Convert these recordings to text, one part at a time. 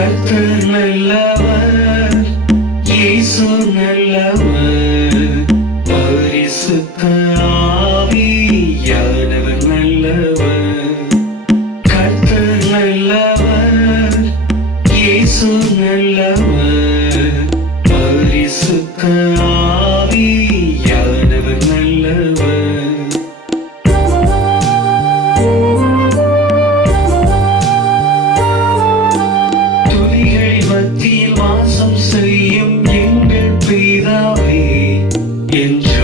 கருத்துள்ள angel.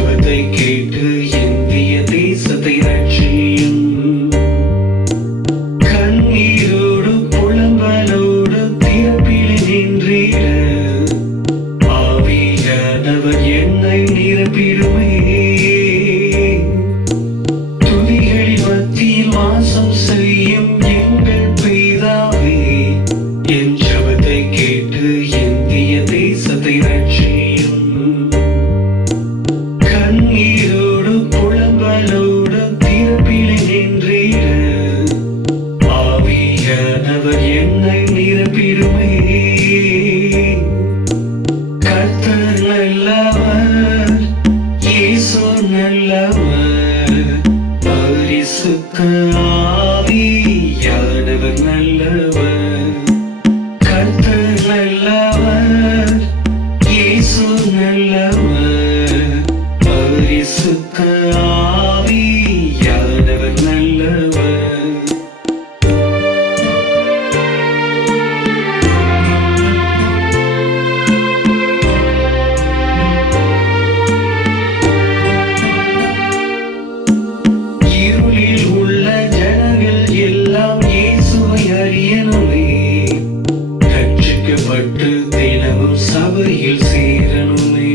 சேரணுமே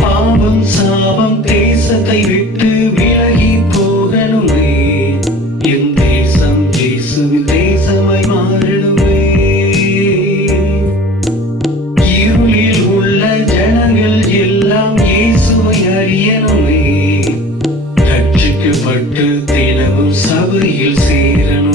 பாவம் சாபம் தேசத்தை விட்டு விலகி போகணுமே. என் தேசம் இயேசுவின் தேசமாய் மாறணுமே இருளில் உள்ள ஜனங்கள் எல்லாம் இயேசுவை அறியணுமே. ரட்சிக்கப்பட்டு சேரணும்.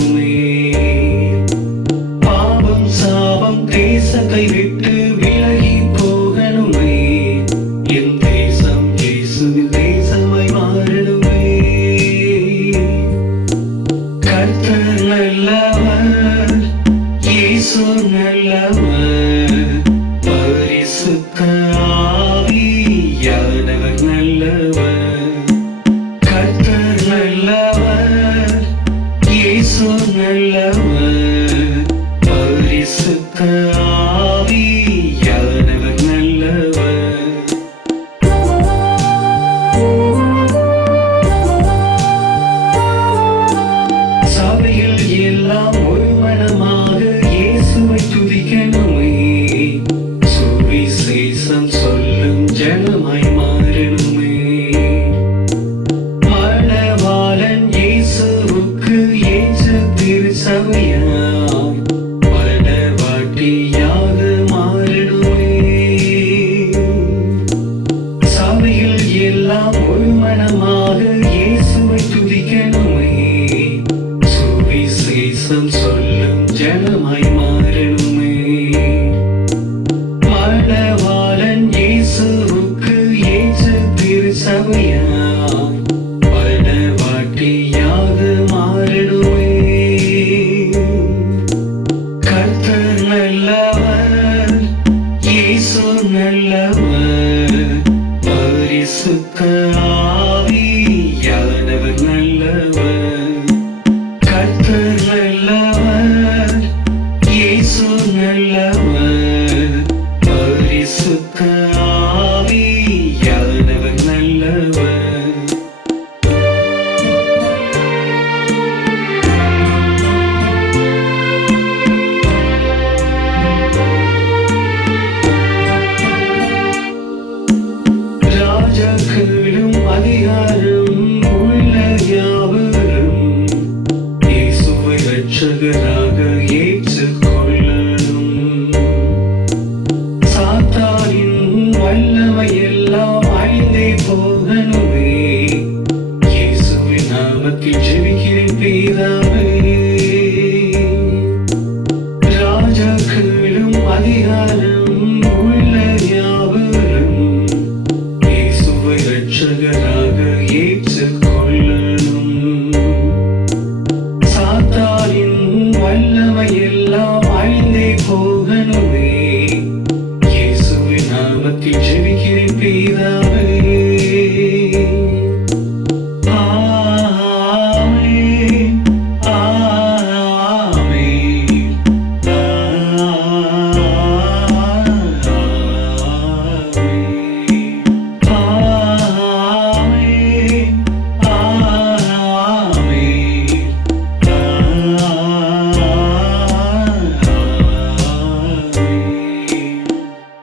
つく மகிழ்ச்சியாய் மாறணுமே பாடவாளன் இயேசுவுக்கு இயேசு திருசபையாய் பாடவாட்டியாக மாறணுமே. கர்த்தர் நல்லவர் இயேசு நல்லவர் பரிசுத்தாய் Super.